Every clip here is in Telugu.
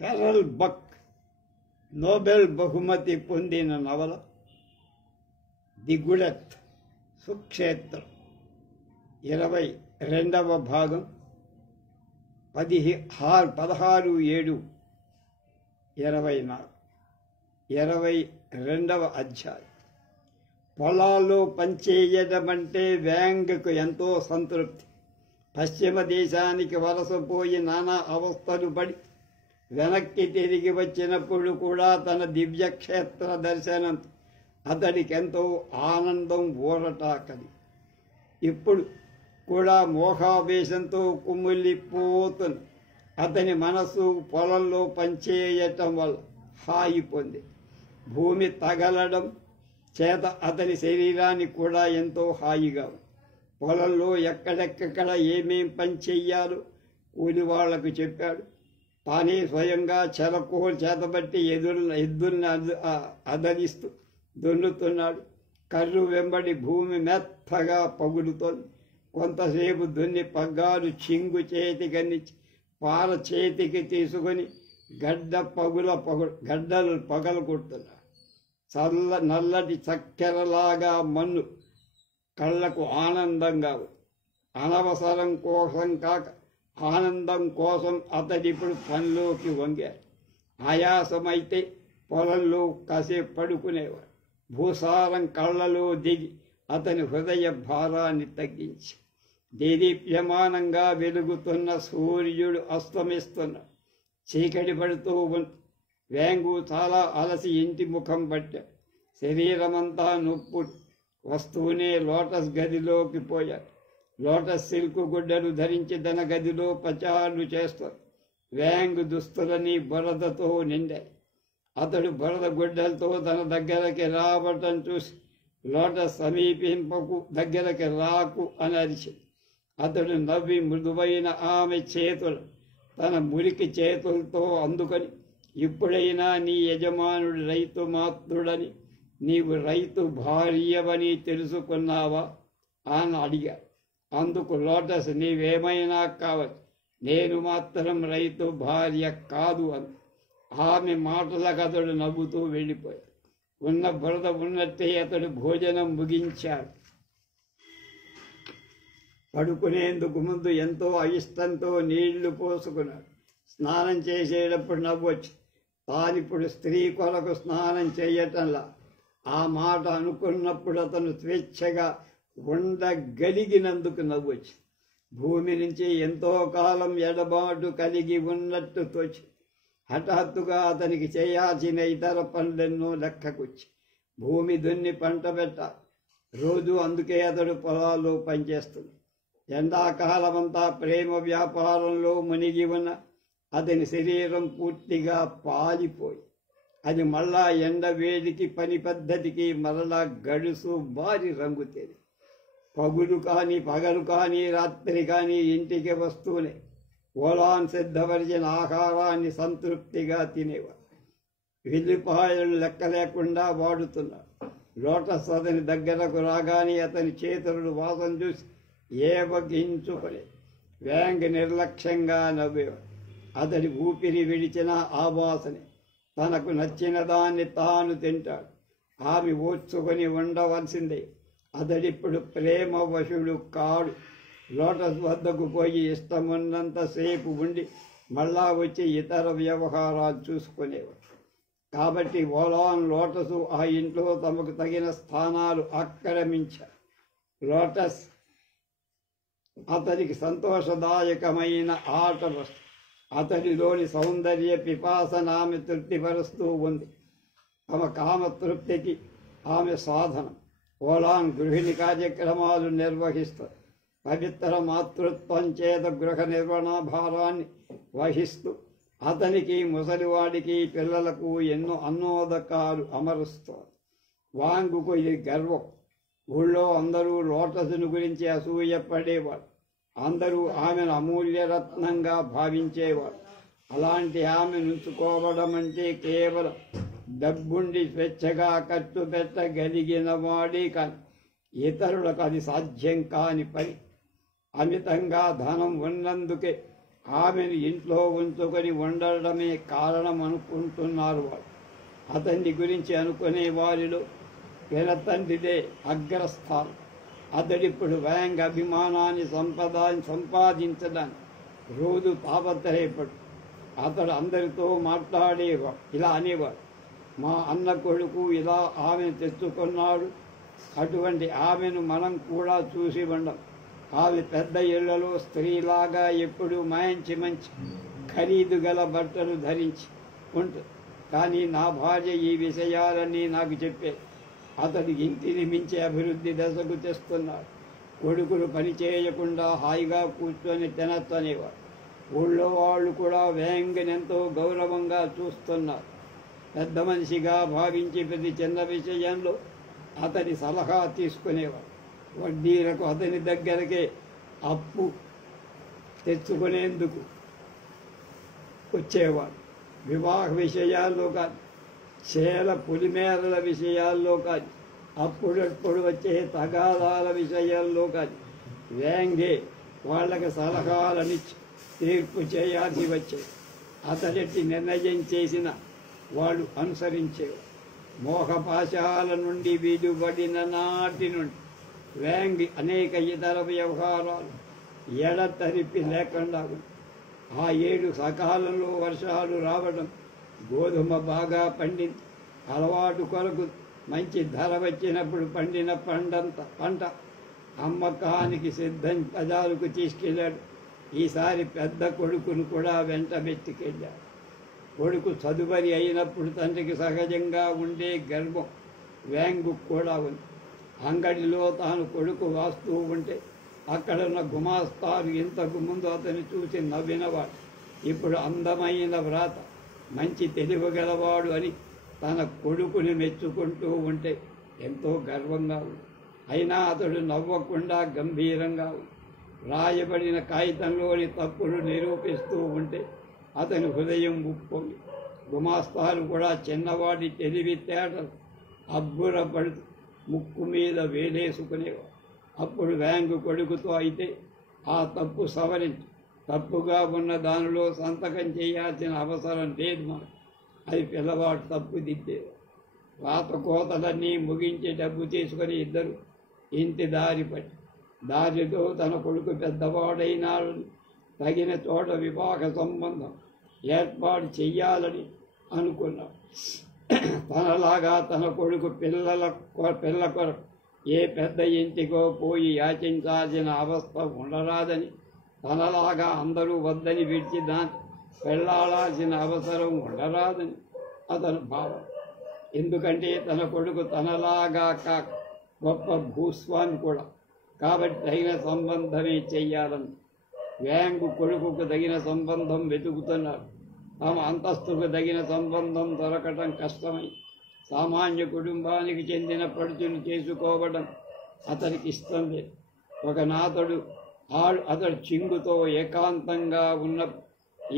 పెరల్ బక్ నోబెల్ బహుమతి పొందిన నవల ది గుళత్ సుక్షేత్రం 22వ భాగం 22వ అధ్యాయం. పొలాల్లో పనిచేయడం అంటే వ్యాంగ్కు ఎంతో సంతృప్తి. పశ్చిమ దేశానికి వలసపోయి నానా అవస్థలు పడి వెనక్కి తిరిగి వచ్చినప్పుడు కూడా తన దివ్యక్షేత్ర దర్శనం అతడికి ఎంతో ఆనందం ఊరటాకలి. ఇప్పుడు కూడా మోహావేశంతో కుమిలిపోతున్న అతని మనసు పొలంలో పనిచేయటం వల్ల హాయి పొంది భూమి తగలడం చేత అతని శరీరానికి కూడా ఎంతో హాయిగా ఉంది. పొలంలో ఎక్కడెక్కడ ఏమేం పని చెయ్యాలో కూలి వాళ్లకు చెప్పాడు. తానే స్వయంగా చెరకోలు చేతబట్టి ఎద్దుల్ని అదలిస్తూ దున్నుతున్నాడు. కర్రు వెంబడి భూమి మెత్తగా పగులుతోంది. కొంతసేపు దున్ని పగ్గాలు చింగు చేతికనిచ్చి పాల చేతికి తీసుకొని గడ్డలు పగలగొడుతున్నాడు. నల్లటి చక్కెరలాగా మన్ను కళ్ళకు ఆనందంగా ఉంది. అనవసరం కోసం కాక ఆనందం కోసం అతడిప్పుడు పనిలోకి వంగాడు. ఆయాసమైతే పొలంలో కాసేపు పడుకునేవాడు. భూసారం కళ్ళలో దిగి అతని హృదయ భారాన్ని తగ్గించి దేదీప్యమానంగా వెలుగుతున్న సూర్యుడు అస్తమిస్తున్నాడు. చీకటి పడుతూ ఉంది. వేంగు చాలా అలసి ఇంటి ముఖం పట్టాడు. శరీరమంతా నొప్పులు వస్తూనే లోటస్ గదిలోకి పోయాడు. లోటస్ సిల్క్ గుడ్డలు ధరించి తన గదిలో పచారులు చేస్తాడు. వేంగ్ దుస్తులని బురదతో నిండాయి. అతడు బురద గుడ్డలతో తన దగ్గరకి రావటం చూసి లోటస్ సమీపింపకు, దగ్గరకి రాకు అని అరిచింది. అతడు నవ్వి మృదువైన ఆమె చేతులు తన మురికి చేతులతో అందుకొని, ఇప్పుడైనా నీ యజమానుడు రైతు మాత్రుడని, నీవు రైతు భార్యవని తెలుసుకున్నావా అని అడిగాడు. అందుకు లోటస్, నీవేమైనా కావచ్చు, నేను మాత్రం రైతు భార్య కాదు అంది. ఆమె మాటలకు అతడు నవ్వుతూ వెళ్ళిపోయాడు. ఉన్న బురద ఉన్నట్టే అతడు భోజనం ముగించాడు. పడుకునేందుకు ముందు ఎంతో అయిష్టంతో నీళ్లు పోసుకున్నాడు. స్నానం చేసేటప్పుడు నవ్వచ్చు. తానిప్పుడు స్త్రీ కొరకు స్నానం చేయటంలా ఆ మాట అనుకున్నప్పుడు అతను స్వేచ్ఛగా ఉండగలిగినందుకు నవ్వచ్చు. భూమి నుంచి ఎంతో కాలం ఎడబాటు కలిగి ఉన్నట్టు తోచి హఠాత్తుగా అతనికి చేయాల్సిన ఇతర పనులెన్నో లెక్కకొచ్చి భూమి దున్ని పంట పెట్ట రోజు. అందుకే అతడు పొలాల్లో పనిచేస్తుంది. ఎండాకాలమంతా ప్రేమ వ్యాపారంలో మునిగి ఉన్న అతని శరీరం పూర్తిగా పాలిపోయి అది మళ్ళా ఎండ వేడికి పని పద్ధతికి మరలా గడుసు బారి రంగుతేది. పగలు కానీ రాత్రి కానీ ఇంటికి వస్తూనే ఓలాన్ సిద్ధపరిచిన ఆహారాన్ని సంతృప్తిగా తినేవాడు. వెల్లిపాయలు లెక్క లేకుండా వాడుతున్నాడు. లోటస్ అతని దగ్గరకు రాగానే అతని చేతులను వాసన చూసి ఏవగించుకొని వేంగ్ నిర్లక్ష్యంగా నవ్వేవాడు. అతడి ఊపిరి విడిచిన ఆ వాసనే. తనకు నచ్చిన దాన్ని తాను తింటాడు. ఆమె ఓర్చుకొని ఉండవలసిందే. అతడిప్పుడు ప్రేమ వశుడు కాడు. లోటస్ వద్దకు పోయి ఇష్టమున్నంతసేపు ఉండి మళ్ళా వచ్చి ఇతర వ్యవహారాలు చూసుకునేవాడు. కాబట్టి ఓలాన్ లోటసు ఆ ఇంట్లో తమకు తగిన స్థానాలు ఆక్రమించారు. లోటస్ అతనికి సంతోషదాయకమైన ఆట వస్తు. అతడిలోని సౌందర్య పిపాసన ఆమె తృప్తిపరుస్తూ ఉంది. తమ కామతృప్తికి ఆమె సాధనం. ఓలాన్ గృహిణి కార్యక్రమాలు నిర్వహిస్తారు. పవిత్ర మాతృత్వం చేత గృహ నిర్వహణ భారాన్ని వహిస్తూ అతనికి, ముసలివాడికి, పిల్లలకు ఎన్నో అన్నోదకాలు అమరుస్తారు. వాంగుకు ఇది గర్వం. ఊళ్ళో అందరూ లోటసును గురించి అసూయపడేవాడు. అందరూ ఆమెను అమూల్యరత్నంగా భావించేవాడు. అలాంటి ఆమె నుంచుకోవడం అంటే కేవలం డబ్బుండి స్వేచ్ఛగా ఖర్చు పెట్టగలిగిన వాడే కానీ ఇతరులకు అది సాధ్యం కాని పని. అమితంగా ధనం ఉన్నందుకే ఆమెను ఇంట్లో ఉంచుకొని ఉండడమే కారణం అనుకుంటున్నారు వారు. అతన్ని గురించి అనుకునే వారిలో పినతండ్రిదే అగ్రస్థానం. అతడిప్పుడు వ్యాంగ్ అభిమానాన్ని సంపాదించడానికి రోజు తాపత్రయపడు. అతడు అందరితో మాట్లాడేవాడు. ఇలా అనేవాడు, మా అన్న కొడుకు ఇలా ఆమెను తెచ్చుకున్నాడు. అటువంటి ఆమెను మనం కూడా చూసి ఉండం. ఆమె పెద్ద ఇళ్లలో స్త్రీలాగా ఎప్పుడూ మంచి ఖరీదు గల బట్టలు ధరించి ఉంటుంది. కానీ నా భార్య ఈ విషయాలన్నీ నాకు చెప్పే. అతడు ఇంటిని మించి అభివృద్ధి దశకు తెస్తున్నాడు. కొడుకులు పని చేయకుండా హాయిగా కూర్చొని తినచ్చనేవాడు. ఊళ్ళో వాళ్ళు కూడా వ్యాంగ్నెంతో గౌరవంగా చూస్తున్నారు. పెద్ద మనిషిగా భావించి ప్రతి చిన్న విషయంలో అతని సలహా తీసుకునేవాడు. వడ్డీలకు అతని దగ్గరకే అప్పు తెచ్చుకునేందుకు వచ్చేవాడు. వివాహ విషయాల్లో కానీ, చేల పులిమేరల విషయాల్లో కానీ, అప్పుడప్పుడు వచ్చే తగాదాల విషయాల్లో కానీ వ్యాంగే వాళ్ళకి సలహాలనిచ్చి తీర్పు చేయాల్సి వచ్చేది. అతడి నిర్ణయం చేసిన వాళ్ళు అనుసరించేవారు. మోహపాశాల నుండి విడిపడిన నాటి నుండి వ్యాంగ్ అనేక ఇతర వ్యవహారాలు ఎడతెరిపి లేకుండా ఉంది. ఆ ఏడు సకాలంలో వర్షాలు రావడం, గోధుమ బాగా పండింది, అలవాటు కొరకు మంచి ధర వచ్చినప్పుడు పండిన పంట అమ్మకానికి సిద్ధం బజారుకు తీసుకెళ్ళాడు. ఈసారి పెద్ద కొడుకును కూడా వెంట వెతికెళ్ళాడు. కొడుకు చదువరి అయినప్పుడు తండ్రికి సహజంగా ఉండే గర్వం వ్యాంగు కూడా ఉంది. అంగడిలో తాను కొడుకు వాస్తూ ఉంటే అక్కడున్న గుమాస్తాలు ఇంతకు ముందు అతను చూసి నవ్వినవాడు ఇప్పుడు అందమైన వ్రాత, మంచి తెలివిగలవాడు అని తన కొడుకుని మెచ్చుకుంటూ ఉంటే ఎంతో గర్వంగా ఉంది. అయినా అతడు నవ్వకుండా గంభీరంగా ఉంది. రాయబడిన కాగితంలోని తప్పులు నిరూపిస్తూ ఉంటే అతని హృదయం ఉప్పొంగి. గుమాస్తాలు కూడా చిన్నవాడి తెలివితేటలు అబ్బురపడుతూ ముక్కు మీద వేలేసుకునేవాడు. అప్పుడు వ్యాంగు కొడుకుతో అయితే ఆ తప్పు సవరించి తప్పుగా ఉన్న దానిలో సంతకం చేయాల్సిన అవసరం లేదు మనకు. అది పిల్లవాడు తప్పు దిద్దేవాడు. రాత కోతలన్నీ ముగించి డబ్బు తీసుకొని ఇద్దరు ఇంటి దారితో తన కొడుకు పెద్దవాడైనాడని తగిన చోట వివాహ సంబంధం ఏర్పాటు చెయ్యాలని అనుకున్నాడు. తనలాగా తన కొడుకు పిల్ల కొరకు ఏ పెద్ద ఇంటికో పోయి యాచించాల్సిన అవస్థ ఉండరాదని, తనలాగా అందరూ వద్దని విడిచి దాన్ని పెళ్ళాడాల్సిన అవసరం ఉండరాదని అతను భావం. ఎందుకంటే తన కొడుకు తనలాగా కాక గొప్ప భూస్వామి కూడా, కాబట్టి తగిన సంబంధమే చెయ్యాలని వ్యాంగు కొడుకుకు తగిన సంబంధం వెతుకుతున్నాడు. తమ అంతస్తుకు తగిన సంబంధం దొరకటం కష్టమై సామాన్య కుటుంబానికి చెందిన పడుచును చేసుకోవడం అతనికి ఇష్టం లేదు. ఒకనాతడు అతడు చింగుతో ఏకాంతంగా ఉన్న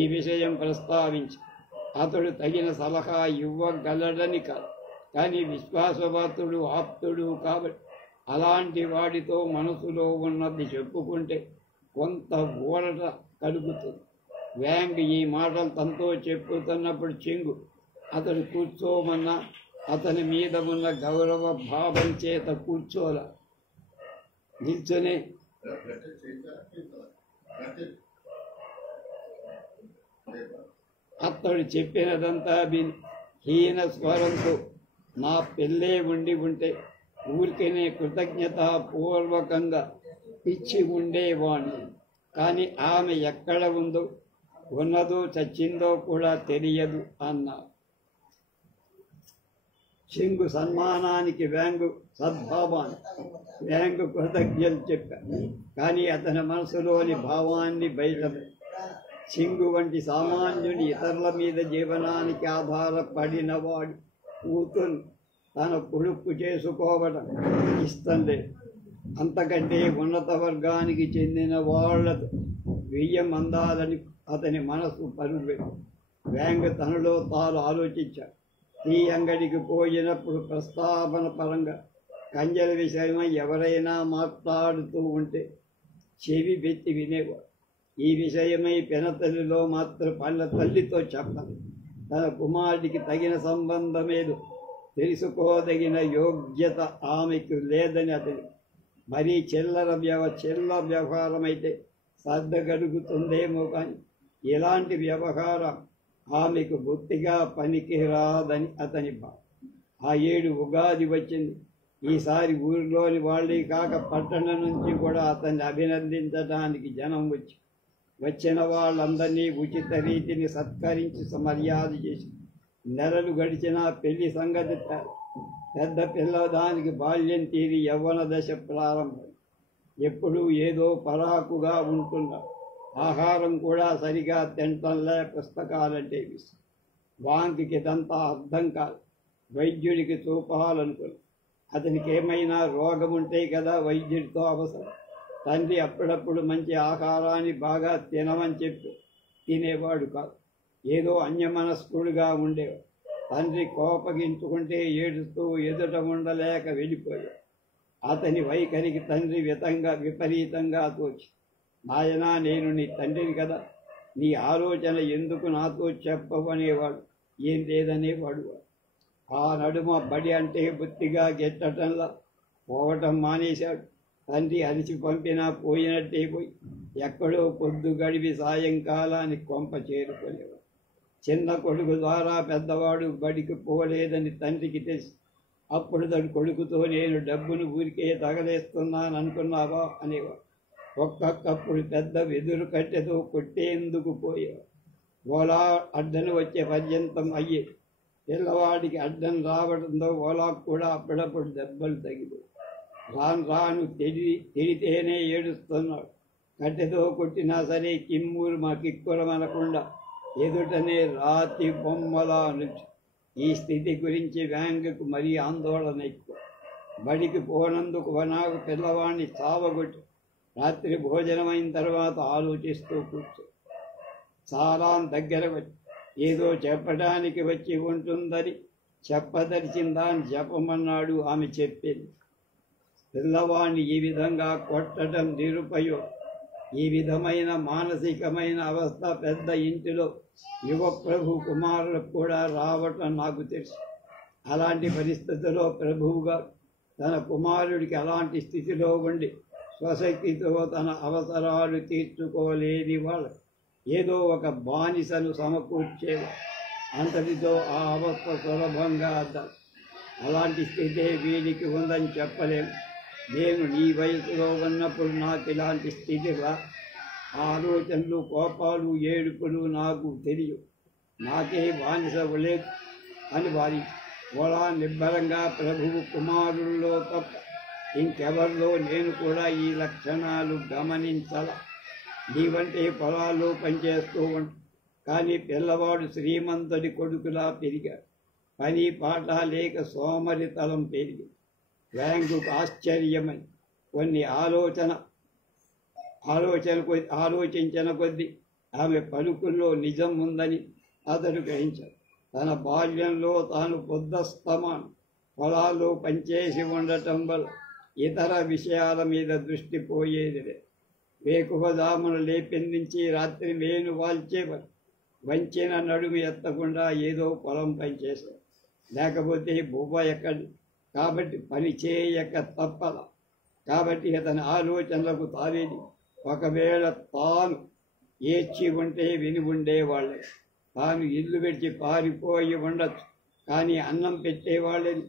ఈ విషయం ప్రస్తావించి అతడు తగిన సలహా ఇవ్వగలడని కాదు, కానీ విశ్వాసపాత్రుడు ఆప్తుడు కాబట్టి అలాంటి వాడితో మనసులో ఉన్నది చెప్పుకుంటే కొంత ఊరట కలుగుతుంది. వ్యాంగ్ ఈ మాటలు తనతో చెప్పుతున్నప్పుడు చింగు అతడు కూర్చోమన్నా అతని మీద ఉన్న గౌరవ భావం చేత కూర్చోలా, నిల్చొనే అతడు చెప్పినదంతా విని హీన స్వరంతో నా పెళ్ళే ఉంటే ఊరికనే కృతజ్ఞతాపూర్వకంగా ఇచ్చి ఉండేవాణ్ణి, కానీ ఆమె ఎక్కడ ఉన్నదో చచ్చిందో కూడా తెలియదు అన్నారు. చింగు సన్మానానికి వ్యాంగు సద్భావాన్ని వ్యాంగు కృతజ్ఞతలు చెప్పారు, కానీ అతని మనసులోని భావాన్ని బయట చింగు వంటి సామాన్యుని ఇతరుల మీద జీవనానికి ఆధారపడిన వాడు కూతురు తన కొడుకు చేసుకోవడం ఇష్టం లేదు. అంతకంటే ఉన్నత వర్గానికి చెందిన వాళ్లతో వెయ్యం అందాలని అతని మనసు పరుగుపెట్టు. వ్యాంగ్ తనలో తాను ఆలోచించాడు. టీ అంగడికి పోయినప్పుడు ప్రస్తావన పరంగా కంజల విషయమై ఎవరైనా మాట్లాడుతూ ఉంటే చెవి పెట్టి వినేవాడు. ఈ విషయమై పెనతల్లిలో మాత్రం పళ్ళ తల్లితో చెప్పదు. తన కుమారుడికి తగిన సంబంధమేదో తెలుసుకోదగిన యోగ్యత ఆమెకు లేదని అతని మరీ చిల్లర వ్యవహారమైతే సర్దగలుగుతుందేమో కానీ ఇలాంటి వ్యవహారం ఆమెకు బొత్తిగా పనికిరాదని అతని భావం. ఆ 7 ఉగాది వచ్చింది. ఈసారి ఊరిలోని వాళ్ళే కాక పట్టణం నుంచి కూడా అతన్ని అభినందించడానికి జనం వచ్చిన వాళ్ళందరినీ ఉచిత రీతిని సత్కరించి మర్యాద చేసి నెలలు గడిచినా పెళ్లి సంగతి పెద్ద పిల్లదానికి బాల్యం తీరి యవ్వన దశ ప్రారంభం. ఎప్పుడూ ఏదో పరాకుగా ఉంటున్నారు. ఆహారం కూడా సరిగా తింటంలే. పుస్తకాలంటే విషయం వాంకి ఇదంతా అర్థం కాదు. వైద్యుడికి చూపాలనుకుని అతనికి ఏమైనా రోగం ఉంటే కదా వైద్యుడితో అవసరం. తండ్రి అప్పుడప్పుడు మంచి ఆహారాన్ని బాగా తినమని చెప్పి తినేవాడు కాదు. ఏదో అన్యమనస్కుడుగా ఉండేవాడు. తండ్రి కోపగించుకుంటే ఏడుస్తూ ఎదుట ఉండలేక వెళ్ళిపోయాడు. అతని వైఖరికి తండ్రి విపరీతంగా తోచి, నాయనా నేను నీ తండ్రిని కదా, నీ ఆలోచన ఎందుకు నాతో చెప్పవనేవాడు. ఏం లేదనేవాడు. ఆ నడుమ బడి అంటే బుద్ధిగా గెట్టడంలా పోవటం మానేశాడు. తండ్రి అరిచి పంపినా పోయినట్టే పోయి ఎక్కడో పొద్దు గడిపి సాయంకాలానికి కొంప చేరుకునేవాడు. చిన్న కొడుకు ద్వారా పెద్దవాడు బడికి పోలేదని తండ్రికి తెలిసి అప్పుడు తన కొడుకుతో నేను డబ్బును ఊరికే తగలేస్తున్నాను అనుకున్నావా అనేవాడు. ఒక్కొక్కప్పుడు పెద్ద వెదురు కట్టెతో కొట్టేందుకు పోయేవాడు. ఓలా అడ్డను వచ్చే పర్యంతం అయ్యేది. పిల్లవాడికి అడ్డం రావడంతో ఓలాకు కూడా అప్పుడప్పుడు దెబ్బలు తగిలి రాను తిడితేనే ఏడుస్తున్నాడు. కట్టెతో కొట్టినా సరే కిమ్మూరు మా కిక్కురమనకుండా ఎదుటనే రాతి బొమ్మలా నుంచి. ఈ స్థితి గురించి వ్యాంగకు మరీ ఆందోళన ఎక్కువ. బడికి పోనందుకు నాకు పిల్లవాడిని చావగొట్టి రాత్రి భోజనమైన తర్వాత ఆలోచిస్తూ కూర్చో. చాలా దగ్గర వచ్చి ఏదో చెప్పడానికి వచ్చి ఉంటుందని చెప్పదలిచిందాన్ని చెప్పమన్నాడు. ఆమె చెప్పింది. పిల్లవాడిని ఈ విధంగా కొట్టడం నిరుపయోగం. ఈ విధమైన మానసికమైన అవస్థ పెద్ద ఇంటిలో యువ ప్రభు కుమారులకు కూడా రావటం నాకు తెలుసు. అలాంటి పరిస్థితుల్లో ప్రభువుగా తన కుమారుడికి అలాంటి స్థితిలో ఉండి స్వశక్తితో తన అవసరాలు తీర్చుకోలేని వాళ్ళు ఏదో ఒక బానిసను సమకూర్చేవారు. అంతటితో ఆ అవస్థ సులభంగా అద్దాలి. అలాంటి స్థితే వీడికి ఉందని చెప్పలేము. నేను నీ వయసులో ఉన్నప్పుడు నాకు ఇలాంటి స్థితిగా ఆలోచనలు, కోపాలు, ఏడుపులు నాకు తెలియవు. నాకే బానిస లేదు అని వారించి ఓలా నిబ్బరంగా ప్రభువు కుమారుల్లో తప్ప ఇంకెవరిలో నేను కూడా ఈ లక్షణాలు గమనించాల. నీవంటే పొలాల్లో పనిచేస్తూ ఉంటా, కానీ పిల్లవాడు శ్రీమంతుడి కొడుకులా పెరిగాడు. పని పాట లేక సోమరితలం పెరిగింది. వ్యాంగుకు ఆశ్చర్యమని కొన్ని ఆలోచించిన కొద్దీ ఆమె పలుకుల్లో నిజం ఉందని అతడు గ్రహించాడు. తన బాల్యంలో తాను పొద్దస్తమాను పొలాల్లో పనిచేసి ఉండటం వల్ల ఇతర విషయాల మీద దృష్టి పోయేదిలే. వేకువజామున లేపెందించి రాత్రి మేను వాల్చేవారు. వంచిన నడుము ఎత్తకుండా ఏదో పొలం పనిచేశారు. లేకపోతే బువ్వ ఎక్కడి కాబట్టి పని చేయక తప్పల. కాబట్టి అతని ఆలోచనలకు తావేది. ఒకవేళ తాను ఏడ్చి ఉంటే విని ఉండేవాళ్ళే. తాను ఇల్లు పెట్టి పారిపోయి ఉండొచ్చు, కానీ అన్నం పెట్టేవాళ్ళని.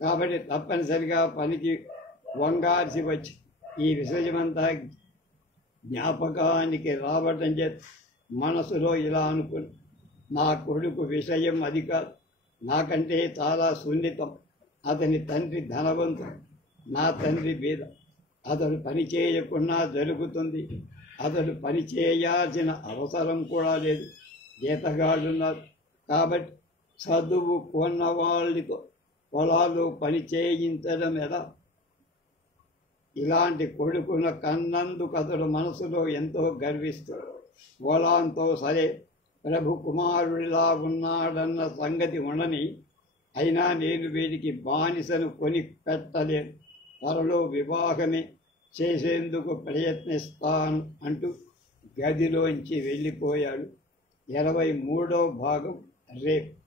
కాబట్టి తప్పనిసరిగా పనికి వంగాల్సి వచ్చి ఈ విషయమంతా జ్ఞాపకానికి రావటం చేత మనసులో ఇలా అనుకుని, నా కొడుకు విషయం అది కాదు, నాకంటే చాలా సున్నితం. అతని తండ్రి ధనవంతుడు, నా తండ్రి బీద. అతడు పని చేయకుండా జరుగుతుంది. అతడు పని చేయాల్సిన అవసరం కూడా లేదు. జీతగాళ్ళున్నారు కాబట్టి చదువు కొన్న వాళ్ళతో పొలాలు పని చేయించడం ఎలా? ఇలాంటి కొడుకున కన్నందుకు అతడు మనసులో ఎంతో గర్విస్తాడు. ఓలాంతో సరే ప్రభు కుమారుడిలా ఉన్నాడన్న సంగతి ఉండని, అయినా నేను వీడికి బానిసను కొని పెట్టలేను. త్వరలో వివాహమే చేసేందుకు ప్రయత్నిస్తాను అంటూ గదిలోంచి వెళ్ళిపోయాడు. 23వ భాగం రేపు.